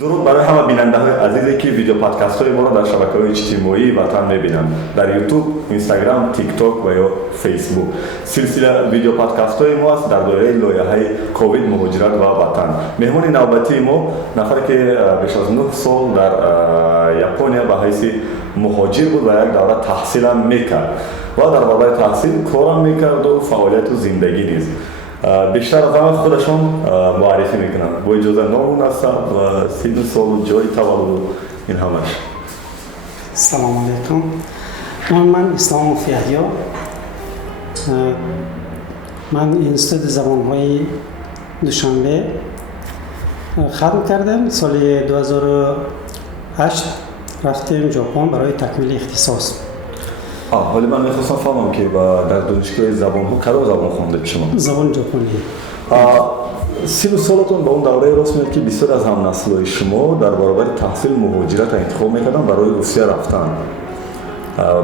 дуруд барои ҳама бинандаҳои азизе ки видео подкастҳои моро дар шабакаҳои иҷтимоии ватан мебинанд, дар ютуб, инстаграм, тикток ва ё фейсбук. Силсила видео подкастҳои мо аст дар доираи лоиҳаи ковид муҳоҷират ва ватан. меҳмони навбатии мо нафаре ки беш аз 9 сол дар япония ба ҳайси муҳоҷир буд ва як давра таҳсилам мекард ва дар бораи таҳсил корам мекарду фаъолияту зиндагӣ низ. بیشتر از همه خودشون معرفی میکنن با اجازه نام نسب و سن سال و جای تولد این همش. سلام علیکم. من اسلام فیحیا. من اینستیتوت زبان‌های دوشنبه ختم کردم. سال 2008 رفتم ژاپن برای تکمیل اختصاص. حالا من میخواستم فهمم که در دانشگاه زبان‌ها کدام زبان خوندید شما؟ زبان ژاپنی. سن و سالتون به اون دوره راست میاد که بسیار از هم‌نسل‌های شما در برابر تحصیل مهاجرت انتخاب میکردن برای روسیه رفتن.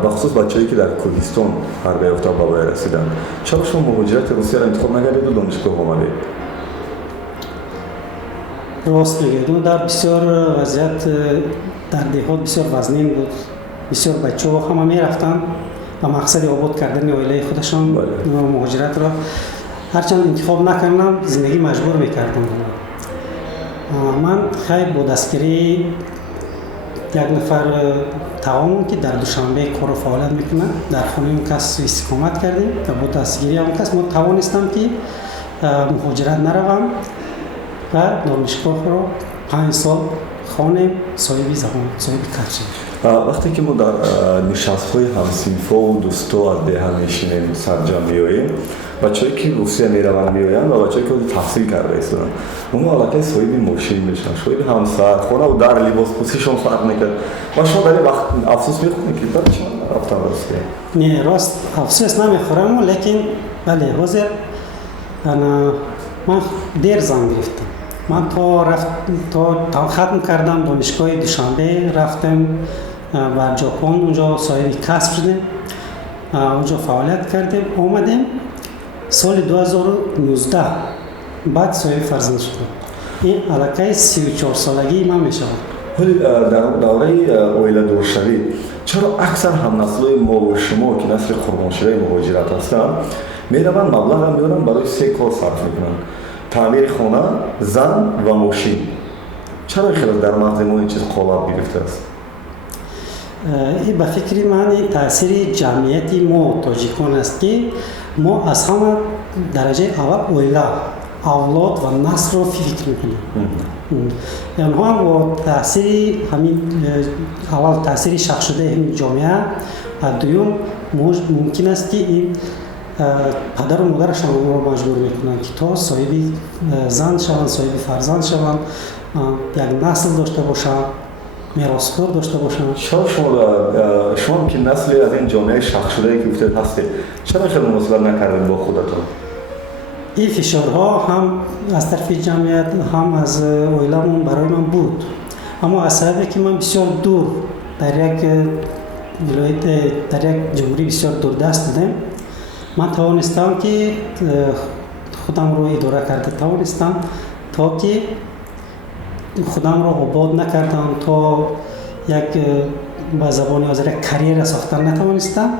بخصوص بچه‌ای که در کردستان حربه یافته به پای رسیدن. چرا شما مهاجرت روسیه را انتخاب نکردید و دانشگاه آمدید؟ راست میگید. در بسیار وضعیت در دهات بسیار وزنین بود. بسیار بچه‌ها همه میرفتن با مقصد آباد کردن عائله خودشان مهاجرت را هرچند انتخاب نکردم زندگی مجبور میکردم. من خیلی با دستگیری یک نفر تمام که در دوشنبه کار و فعالیت میکنه در خانه اون کس استقامت کردیم و با دستگیری اون کس ما توانستم که مهاجرت نروم و دانشگاه را 5 سال خانه صاحب زبان صاحب کار شدم. وقتی که ما در نشست‌های هم‌صنفا و دوستا از دهه میشینیم سرجم میاییم بچه‌ای که روسیه میروند میآیند و بچه‌ای که تحصیل کرده هستند اونها علاقه صاحب ماشین میشن صاحب همسر خانه و در لباس پوشیشون فرق میکنه و شما در این وقت افسوس میخورید که برای چی رفتم روسیه؟ نه راست افسوس نمیخورم لیکن بله حاضر من دیر زنگ گرفتم. من تا ختم کردم دانشگاه دوشنبه رفتم و ژاپن اونجا صاحب کسب شدیم اونجا فعالیت کردیم اومدیم سال 2019 بعد صاحب فرزند شدم. این علاقه 34 سالگی من میشم. ولی در دوره اویله دورشوی چرا اکثر هم‌نسل‌های ما و شما که نسل قربان‌شده مهاجرت هستند میروند مبلغ هم میارن برای 3 کار صرف میکنن: تعمیر خانه، زن و ماشین. چرا خیلی در مغز ما این چیز قالب گرفته است؟ این به فکر من تاثیر جمعیت ما تاجیکان است که ما از همه درجه اول اویلا اولاد و نسل رو فکر میکنیم. اونها با تاثیر همین اول تاثیر شخص شده همین جامعه دوم ممکن است که این پدر و مادرشان رو مجبور میکنن که تا صاحب زن شوند، صاحب فرزند شوند، یک نسل داشته باشند، میراثخوار داشته باشند. چرا شما که نسلی از این جامعه شخص شده که گفتید هستید چرا خیلی مواصلت نکردید با خودتون؟ این فشارها هم از طرف جمعیت هم از اویلمون برای من بود، اما از سببی که من بسیار دور در یک ولایت در یک جمهوری بسیار دوردست بودم من توانستم که خودم رو اداره کرده توانستم تا که خودم رو آباد نکردم تا یک به زبان آذری کریر ساختن نتوانستم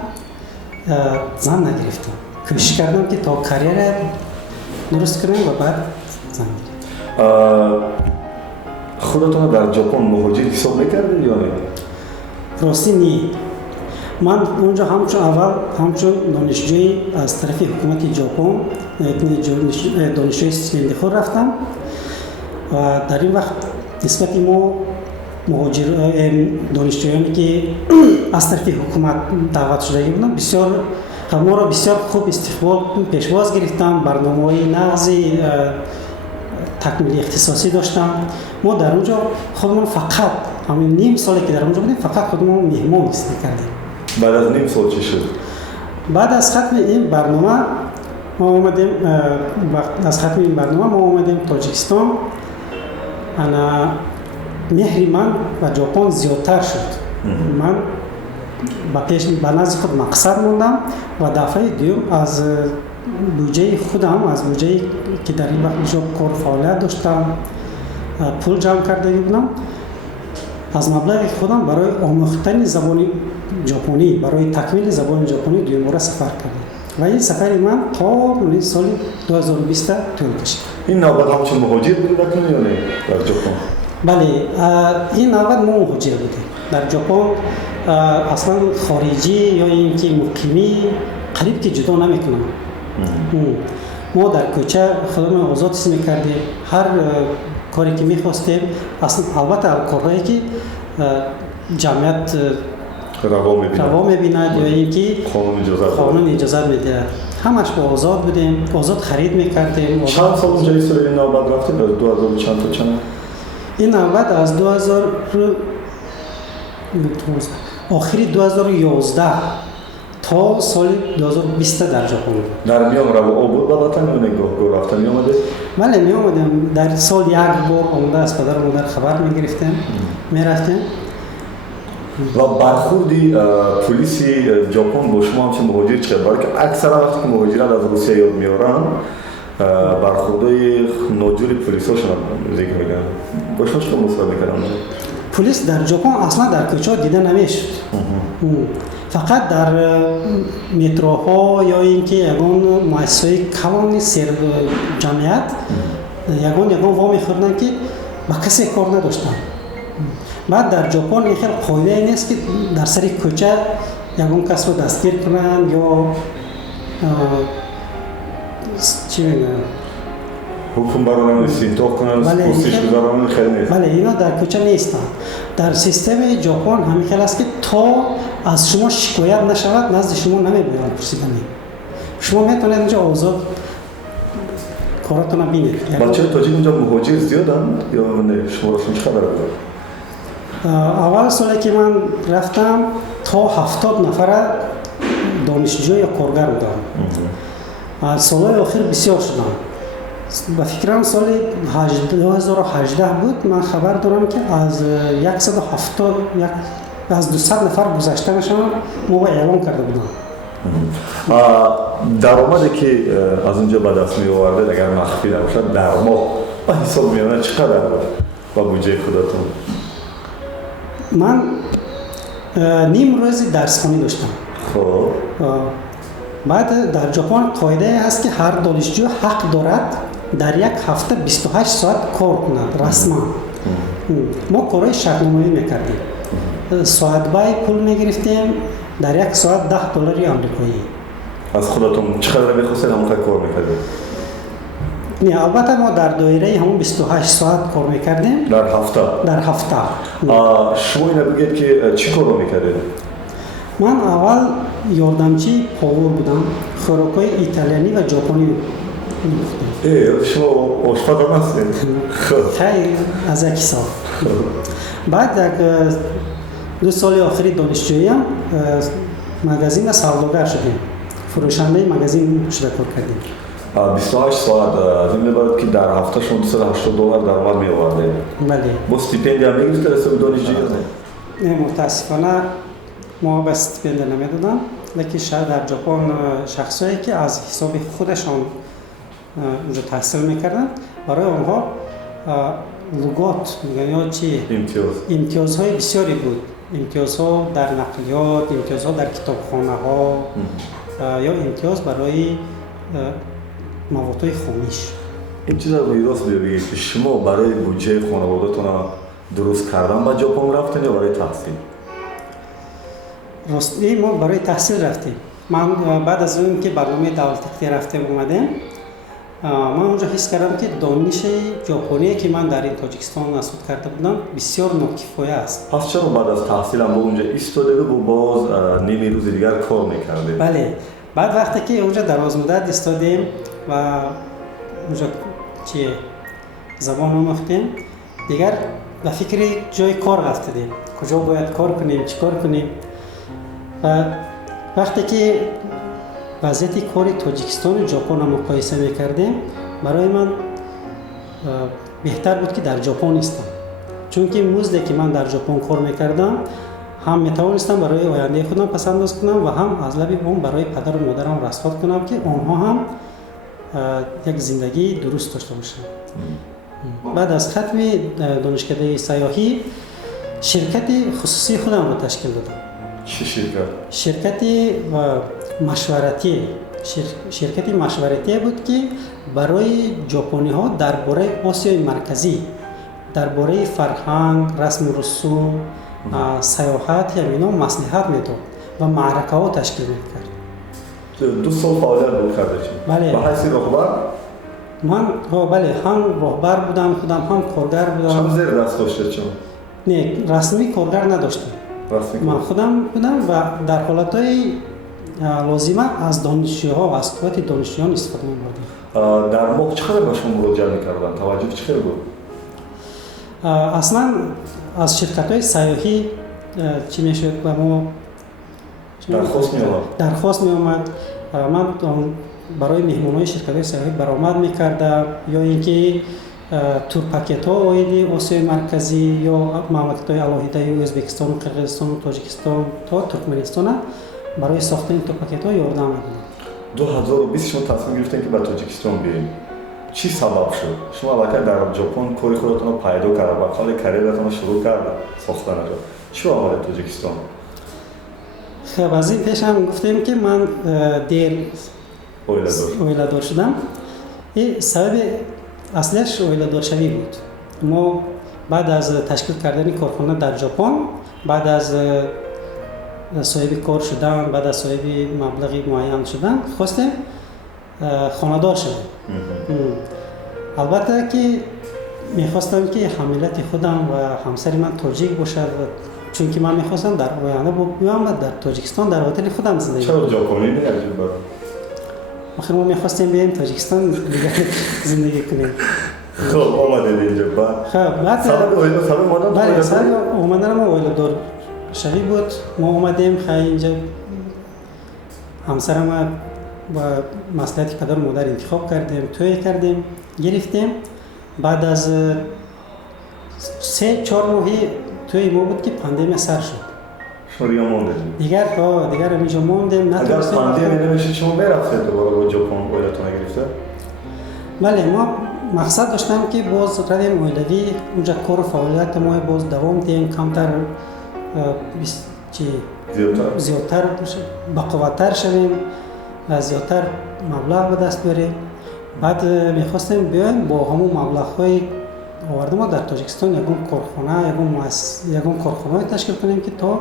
زن نگرفتم. کوشش کردم که تا کریر درست کنم و بعد زن گرفتم. خودتون در ژاپن مهاجر حساب میکردید یا نه؟ راستی نه. من اونجا همچون دانشجوی از طرف حکومت ژاپن دانشجوی سندخور رفتم و در این وقت نسبت ما دانشجویانی که از طرف حکومت دعوت شده بودن بسیار ما را بسیار خوب استقبال پیشواز گرفتم. برنامه‌های نقضی تکمیلی اختصاصی داشتم. ما در اونجا خودمون فقط همین نیم سالی که در اونجا بودیم فقط خودمون مهمان کردیم. بعد از نیم سال چی شد؟ بعد از ختم این برنامه ما اومدیم تاجیکستان. مهر من و ژاپن زیادتر شد. من به نزد خود مقصد موندم و دفعه دوم از بودجه خودم از بودجه که در این وقت کار فعالیت داشتم پول جمع کرده بودم از مبلغ خودم برای آموختن زبان ژاپنی، برای تکمیل زبان ژاپنی دوم بار سفر کردم و این سفر من تا سال 2020 طول کشید. این نوبت همچون مهاجر بودید یا نه در ژاپن؟ بله، این نوبت ما مهاجر بودیم در ژاپن. اصلا خارجی یا اینکه مقیمی قریب که جدا نمیکنم. ما در کوچه خودمون آزاد استفاده می‌کردیم، هر کاری که می‌خواستیم. اصلا البته کارهایی که جمعیت روا می‌بیند یا اینکه قانون اجازه میده، همش با آزاد بودیم، آزاد خرید می‌کردیم. چند سال اونجا ایستادید این نوبت رفتید؟ از 2000 چند تا چند؟ این نوبت از 2000 آخری 2011 تا سال 2020 در ژاپن بود. در میام رو بود بالاتر نگاه رفتن میامده؟ بله میامدم. در سال یک بار آمده از پدر و مادر خبر میگرفتیم، میرفتیم. و برخوردی پلیسی ژاپن با شما همچون مهاجر چقدر؟ برای که اکثر وقتی که مهاجرت از روسیه یاد میارن برخوردهای ناجوری پلیساشون ذکر میکنن. با شما چقدر مصاحبه میکردن؟ پلیس در ژاپن اصلا در کوچه دیده نمیشد. فقط در متروها یا اینکه یگان مؤسسه کلان سر جمعیت یگان وا میخوردن که با کسی کار نداشتن. بعد در ژاپن این خیلی قاعده نیست که در سر کوچه یگان کس رو دستگیر کنن یا چی میگن حکم برانه استنتاق کنن، پوستش بذارن، خیلی نیست. بله اینا در کوچه نیستن. در سیستم ژاپن همین خیلی است که تا از شما شکایت نشود نزد شما نمیبرن پرسیدن. شما میتونید اینجا آزاد کاراتون رو بینید. بچه تاجیک اونجا مهاجر زیادن یا نه؟ شما چه خبر بود؟ اول سالی که من رفتم تا 70 نفر دانشجو یا کارگر بودم. سالهای آخر بسیار شدم. با فکرم سال 2018 بود. من خبر دارم که از 170 از 200 نفر گذشته نشان ما اعلام کرده بودم. درآمدی که از اونجا به دست می آورده اگر مخفی نباشد در ماه با حساب میانه چقدر بود با بودجه خودتون؟ من نیم روزی درس خوانی داشتم. خب بعد در ژاپن قاعده است که هر دانشجو حق دارد در یک هفته 28 ساعت کار کند رسما. ما کارهای شغل‌نمایی میکردیم. ساعت بای پول میگرفتیم، در یک ساعت $10 آمریکایی. از خودتون چقدر میخواستید همون کار میکردید؟ نه البته ما در دایره همون 28 ساعت کار میکردیم در هفته. شما اینو بگید که چی کار میکردید؟ من اول یاردمچی پاور بودم، خوراکای ایتالیانی و ژاپنی می‌پختم. شما آشپز هم هستید؟ خیلی از یک سال. بعد 2 سال آخری دانشجوییم مگزین سوداگر شدیم. فروشنده مگزین شده کار کردیم. 28 ساعت از این میبرد که در هفته شما $280 درآمد می آورده. بله. با استیپندی هم میگرفت در حساب دانشجویی؟ نه متاسفانه ما به استیپند نمیدادن، لیکن شاید در ژاپن شخصایی که از حساب خودشان اونجا تحصیل میکردن برای آنها لوگات میگن یا چی؟ امتیازهای بسیاری بود. امتیازها در نقلیات، امتیازها در کتابخانه ها یا امتیاز برای موادهای خامیش. این چیزا رو راست بگید که شما برای بودجه خانواده‌تون درست کردن به ژاپن رفتین یا برای تحصیل؟ راستی ما برای تحصیل رفتیم. من بعد از اون که برنامه دولتی رفتیم اومدیم، من اونجا حس کردم که دانش ژاپنی که من در این تاجیکستان حاصل کرده بودم بسیار ناکفایه است. پس چرا بعد از تحصیلم با اونجا ایستاده و باز نیمه روز دیگر کار می‌کردید؟ بله. بعد وقتی که اونجا دراز مدت ایستادیم و اونجا زبان آموختیم، دیگر به فکر جای کار رفتیم. کجا باید کار کنیم، چی کار کنیم. و وقتی که وضعیت کار تاجیکستان و ژاپن رو مقایسه می‌کردیم، برای من بهتر بود که در ژاپن نیستم. چون که مزدی که من در ژاپن کار می‌کردم هم می‌توانستم برای آینده خودم پس‌انداز کنم و هم از لب اون برای پدر و مادرم رصد کنم که آنها هم یک زندگی درست داشته باشند. بعد از ختم دانشکده سیاحی شرکت خصوصی خودم رو تشکیل دادم. چه شرکت؟ شرکت شرکت مشورتی بود که برای ژاپنی ها درباره آسیای مرکزی، درباره فرهنگ، رسم و رسوم، سیاحت اینا مصلحت میداد و معرکه ها تشکیل میکرد. 2 سال فعالیت بود کرده چی؟ بله. با حیث رهبر؟ من بله هم رهبر بودم خودم هم کارگر بودم. چند زیر دست داشته چون؟ نه رسمی کارگر نداشتم. من خودم بودم و در حالتهای لازمه از دانشجوها و از قوت دانشجویان استفاده می‌کردم. در موقع چقدر به شما مراجعه می‌کردن؟ توجه چقدر بود؟ اصلا از شرکت‌های سیاحی چی میشد و ما درخواست می‌آمد من برای مهمان‌های شرکت‌های سیاحی برآمد می‌کردم یا اینکه تور پاکت‌ها اوید آسیای مرکزی یا مملکت‌های علاهیده ازبکستان، قرقیزستان و تاجیکستان تا ترکمنستان برای ساختن تور پاکت‌ها یاردم می‌دادم. 2020 شما تصمیم گرفتین که به تاجیکستان بیایید. چی سبب شد؟ شما البته در ژاپن کاری خودتون رو پیدا کردید و کار کریرتون رو شروع کردید ساختن رو. چی آمد تاجیکستان؟ خب از این پیش هم گفتیم که من دیر اویلادار شدم. این سبب اصلیش اویلادار شوی بود. ما بعد از تشکیل کردن کارخانه در ژاپن، بعد از صاحب کار شدن، بعد از صاحب مبلغی معین شدن خواستیم خانه‌دار شدم. البته که میخواستم که حاملت خودم و همسر من تاجیک باشد چون که من میخواستم در آینده بیام و در تاجیکستان در هتل خودم زندگی کنم. چرا ژاپنی نه عجیبه؟ آخر ما میخواستیم بیایم تاجیکستان زندگی کنیم. خب آمدید اینجا بعد سبب اومدن ما اویلادار شوی بود. ما اومدیم خیلی اینجا همسر ما با مصلحت پدر و مادر انتخاب کردیم، توی کردیم، گرفتیم. بعد از 3-4 ماهی توی ما بود که پاندمی سر شد. شما موندید؟ دیگر اینجا موندیم. اگر پاندمی نمیشه شما برفتید دوباره با ژاپن اویلتون گرفته؟ بله ما مقصد داشتم که باز رویم اویلوی اونجا کار و فعالیت ما باز دوام دیم کمتر زیادتر بقوتر شویم و زیادتر مبلغ به دست بیاریم. بعد میخواستیم بیایم با همون مبلغ‌های آورده ما در تاجیکستان یکم کارخانه تشکیل کنیم که تا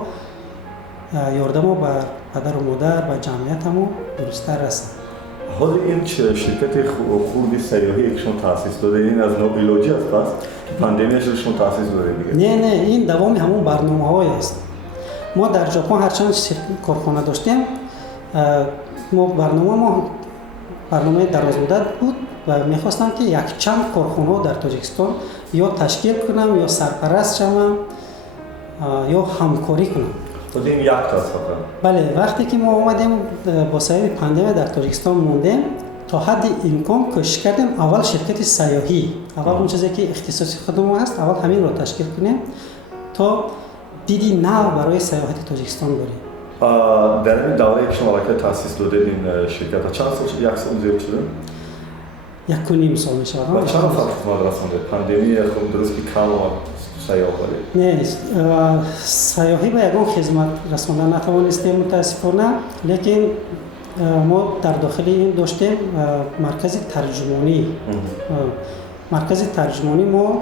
یاردم ما بر پدر و مادر و جمعیت همون درست‌تر رسد. حالا این شرکت خوردی سیاحی که شما تأسیس داده این از نوعلاجی است پس که پاندمی شما تأسیس داده دیگه؟ نه این دوام همون برنامه‌های است. ما در ژاپن هرچند کارخانه داشتیم ما برنامه دراز مدت بود و میخواستم که یک چند کارخانه در تاجیکستان یا تشکیل کنم یا سرپرست شوم یا همکاری کنم. خود این یک تاست بله وقتی که ما اومدیم با سبب پاندمی در تاجیکستان موندیم تا حد امکان کوشش کردیم اول شرکت سیاحی اون چیزی که اختصاصی خودمون هست اول همین رو تشکیل کنیم تا دیدی نه برای سیاحت تاجیکستان بریم. در این دوره که شما که تأسیس داده این شرکت چند سال شد؟ 1 سال زیاد شده؟ 1.5 سال میشه. و چند سال رسونده؟ پاندمی خود درست که کم آمد سیاح ولی؟ نه سیاحی به یگان خدمت رسوندن نتوانستیم متاسفانه لیکن ما در داخل این داشتیم مرکز ترجمانی ما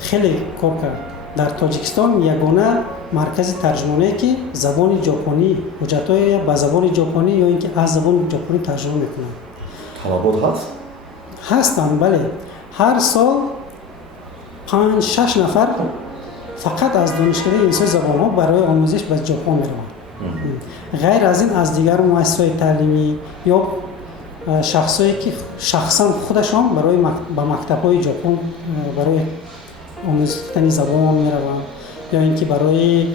خیلی کار کرد. در تاجیکستان یگانه مرکز ترجمانی که زبان ژاپنی حجتای با زبان ژاپنی یا اینکه از زبان ژاپنی ترجمه میکنن. طلبات هستن بله. هر سال 5-6 نفر فقط از دانشکده انسای زبان‌ها برای آموزش به ژاپن میروند. غیر از این از دیگر مؤسسات تعلیمی یا شخصایی که شخصا خودشان برای با مکتب‌های ژاپن برای آموزش زبان میروند یا اینکه برای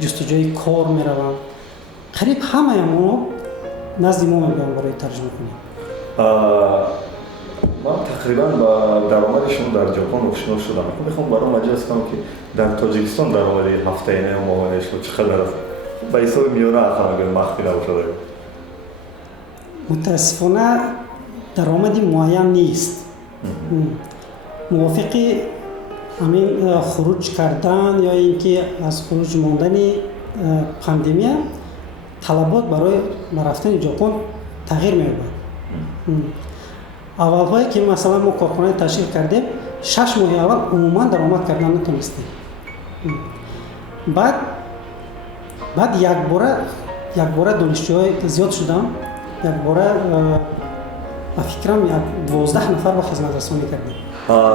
جستجوی کار میروند. قریب همه ما نزد ما میان برای ترجمه کنیم. من تقریبا با درآمد شما در ژاپن آشنا شدم. میخوام برام مجلس کنم که در تاجیکستان درآمد هفته‌ای ماهانه شما چقدر است؟ با حساب میانه اگر مخفی نباشه. متاسفانه درآمدی معین نیست موافقی همین خروج کردن یا اینکه از خروج ماندن پاندمی طلبات برای رفتن ژاپن تغییر می‌یابد. اول‌هایی که مثلا ما کارخانه تشکیل کردیم 6 ماه اول عموما درآمد کردن نتونستیم. بعد یک باره دانشجوهای زیاد شدن، یک باره فکرم 12 نفر به خدمت رسانی کردیم.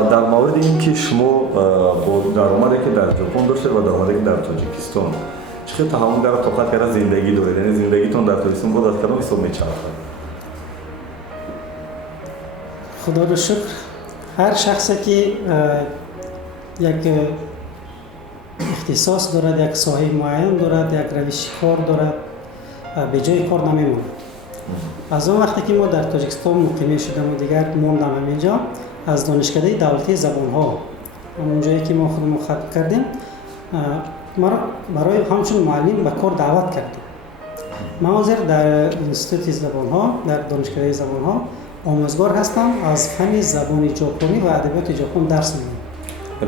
در مورد اینکه شما با درآمدی که در ژاپن داشته و درآمدی که در تاجیکستان چقدر تحمل در طاقت کردن زندگی دارید؟ یعنی زندگیتون در تاجیکستان بود از کدام حساب میچرخه؟ خدا رو شکر هر شخصی که یک اختصاص دارد، یک ساحه معین دارد، یک روش کار دارد، به جای کار نمیماند. از اون وقتی که ما در تاجیکستان مقیم شدیم و دیگر ماندم همینجا، از دانشکده دولتی زبان‌ها همون جایی که ما خودمون ختم کردیم ما برای همچون معلم به کار دعوت کردیم. من حاضر در انستیتوت زبان‌ها، در دانشکده زبان‌ها آموزگار هستم، از فن زبان ژاپنی و ادبیات ژاپن درس میدم.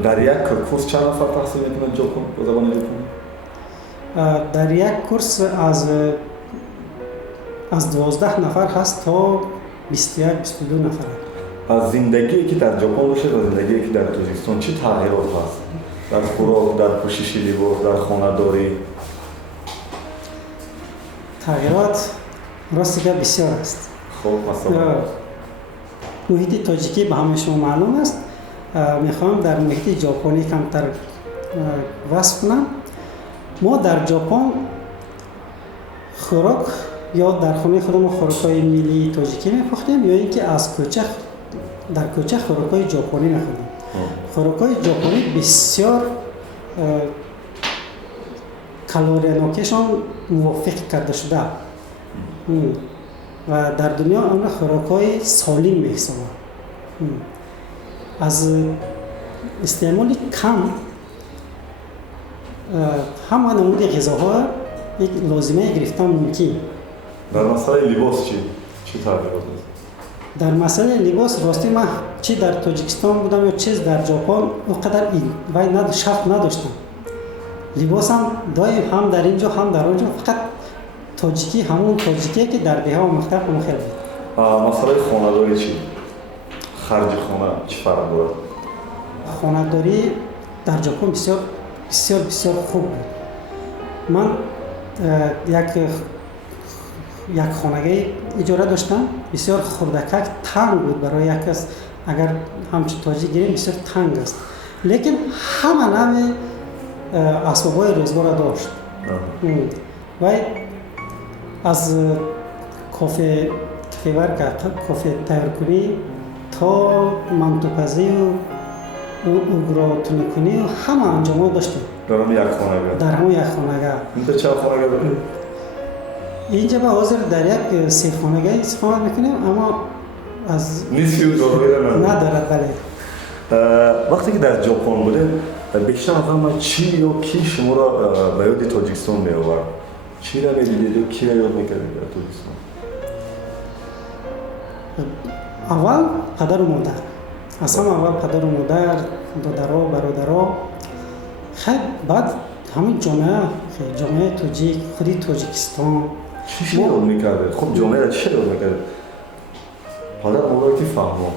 در یک کورس چند نفر تحصیل میکنند ژاپن با زبان ژاپنی؟ در یک کورس از 12 نفر هست تا 21-22 نفر. از زندگی که در ژاپن باشه و زندگی که در تاجیکستان چه تغییرات هست؟ در خوراک، در پوشش لباس، در خانه‌داری؟ تغییرات راستی که بسیار است. خب مثلا محیط تاجیکی به همه شما معلوم است. میخوام در محیط ژاپنی کمتر وصف کنم. ما در ژاپن خوراک یا در خانه خودمون خوراک‌های ملی تاجیکی می‌پختیم یا اینکه از کوچه در کوچه خوراک‌های ژاپنی می‌خوریم. خوراک‌های ژاپنی بسیار کالری‌ناکشان موافق کرده شده و در دنیا آن خوراک‌های سالم می‌حسابند. از استعمال کم همه نمود غذاها یک لازمه گرفتن ممکن. در مسئله لباس چی تغییرات هست؟ در مسئله لباس راستی من چی در تاجیکستان بودم یا چیز در ژاپن اونقدر این شرط نداشتم. لباسم دایم هم در اینجا هم در اونجا فقط تاجیکی، همون تاجیکی که در دهه آموخته خیلی بود. مسئله خانه‌داری چی؟ خرج خانه چی فرق دارد؟ خانه‌داری در ژاپن بسیار بسیار بسیار خوب بود. من یک خانگی اجاره داشتم، بسیار خردکک تنگ بود برای یک کس، اگر همچون تاجی گیریم بسیار تنگ است، لیکن همه نوع اسباب‌های روزگار داشت. و از کافه کافه تیارکنی تا منطقه‌پزی و اوگراتونی کنی و همه انجامات داشتیم. در همون یک خانگاه؟ در همون یک خانگاه. اینجا چه خانگاه داریم؟ اینجا با حاضر در یک سه خانگاه استفاده میکنیم، اما از نیستی و ندارد. بله. وقتی که در ژاپن بوده بیشتر از همه چی یا کی شما را به یاد تاجیکستان می آورد؟ چی را می‌دیدید و کی را یاد می‌کردید در تاجیکستان؟ اول پدر و مادر. اصلا اول پدر و مادر، دادرها، برادرها. خیلی بعد همین جامعه تاجیک، خودی تاجیکستان. چی یاد می‌کردید؟ خب جامعه را چی یاد می‌کردید؟ پدر و مادر کی فهمو؟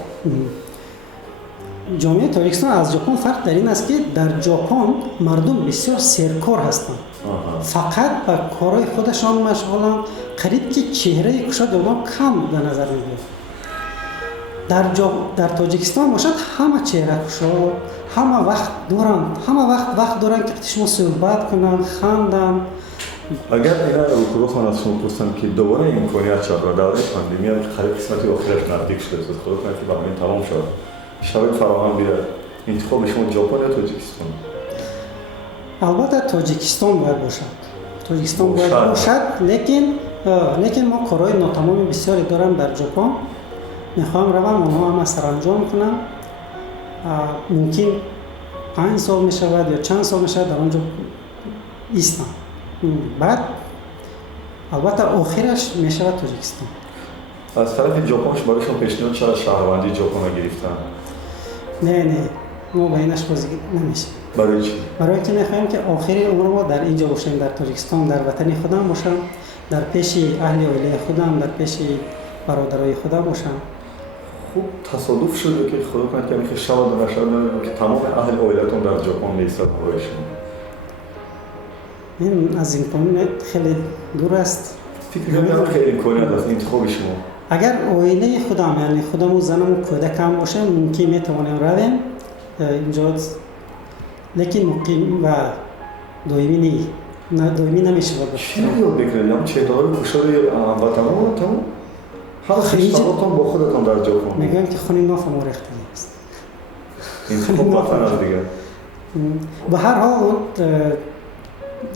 جامعه تاجیکستان از ژاپن فرق در این است که در ژاپن مردم بسیار سرکار هستند. فقط به کارهای خودشان مشغولند. قریب که چهره کشاد اونها کم به نظر میاد. در تاجیکستان باشد همه چهره کشاد، همه وقت دارند که شما صحبت کنند، خندند. اگر روز من از شما پرسیدم که دوباره امکانیت شد و دوره پاندمی هم خیلی قسمت آخرش نزدیک شده است، خدا کنه که همین تمام شد، شاید فراهم بیاد، انتخاب شما ژاپن یا تاجیکستان؟ البته تاجیکستان باید باشد. لیکن ما کارهای ناتمام بسیاری دارم در ژاپن. میخوام روم اونها هم سرانجام کنم. ممکن 5 سال میشود یا چند سال میشود در آنجا ایستم. بعد البته آخرش میشود تاجیکستان. از طرف ژاپنش برایشون پیشنهاد شد شهروندی ژاپن رو گرفتن. نه ما با اینش بازی نمیشه. برای چی؟ برای که میخوایم که آخری عمر ما در اینجا باشیم، در تاجیکستان، در وطن خودم باشم، در پیش اهل عائله خودم، در پیش برادرای خودم باشم. خوب تصادف شده که خدا کنه که میخواد شود نشد که تمام اهل عائلتون در ژاپن نیستن برایشون. این از امکانات خیلی دور است. فکر می‌کنم خیلی امکانات است انتخاب شما. اگر عائله خودم یعنی خودم و زنم و کودکم باشه ممکن میتوانیم رویم اینجا، لیکن مقیم و دائمی نمیشه. چی یاد بگیرید؟ هم چطور کشور وطنمون تمام هر خیشتون با خودتون در ژاپن میگن که خونی ناف ما ریختگی است. انتخاب وطن است دیگه. به هر حال اون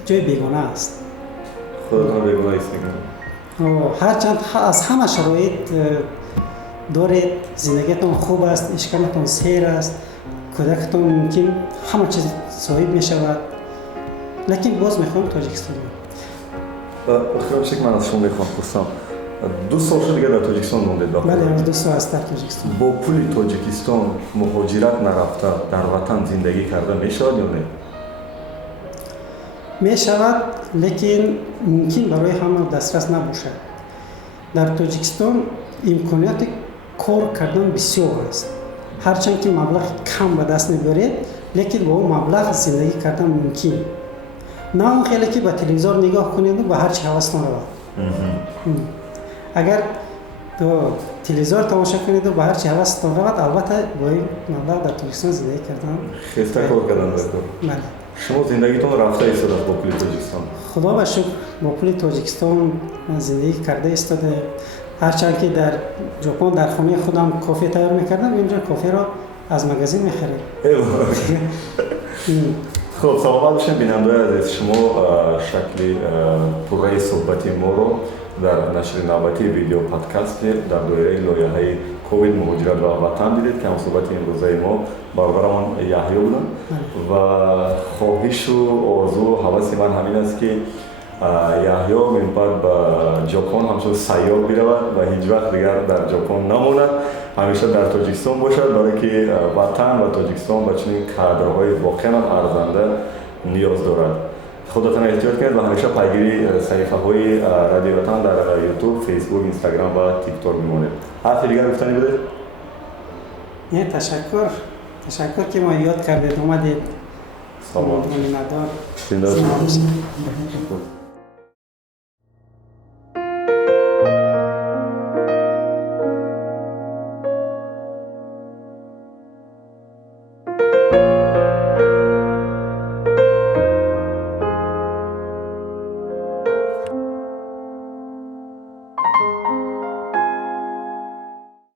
جای بیگانه است. خودتون بیگانه است میگن. هرچند از همه شرایط دارید، زندگیتون خوب است، اشکالتون سیر است، کودکتون ممکن همه چیز صاحب می شود، لیکن باز میخوام تاجیکستان. بخیر شک من از شما میخوام پرسم 2 سال شد دیگه در تاجیکستان موندید؟ بله از 2 سال است در تاجیکستان. با پول تاجیکستان مهاجرت نرفته در وطن زندگی کرده میشود یا نه؟ می شود لیکن ممکن برای همه دسترس نباشد. در تاجیکستان امکانات کار کردن بسیار است، هرچند که مبلغ کم به دست میبرید لیکن با اون مبلغ زندگی کردن ممکن. نه اون خیلی که به تلویزیون نگاه کنید و به هر چی حوستان رود. اگر تو تلویزیون تماشا کنید و به هر چی حوستان رود، البته با این مبلغ در تاجیکستان زندگی کردن خسته کار کردن است. بله. شما زندگیتون رفته ایستاده با پول تاجیکستان؟ خدا به شکر با پول تاجیکستان زندگی کرده ایستاده. هرچند که در ژاپن در خانه خودم کافه تیار میکردم، اینجا کافه را از مغازه میخریم. خب سلام باشین بیننده عزیز، شما شکلی پروژه صحبتی ما رو در نشر نوبتی ویدیو پادکست در دایره لایحه کووید مهاجرت و وطن دیدید که هم صحبت امروزه ما برادرمان یحیی بودن و خواهش و آرزو و هوس من همین است که یحیی من بعد به ژاپن همچون سیاح برود و هیچ وقت دیگر در ژاپن نماند، همیشه در تاجیکستان باشد، برای که وطن و تاجیکستان به چنین کادرهای واقعا ارزنده نیاز دارد. خودتان احتیاط کنید و همیشه پیگیری صفحه‌های رادیو وطن در یوتیوب، فیسبوک، اینستاگرام و تیک تاک بمانید. حرف دیگر گفتنی بده؟ نه تشکر که ما یاد کردید اومدید. سلام. مدار. زنده باشید.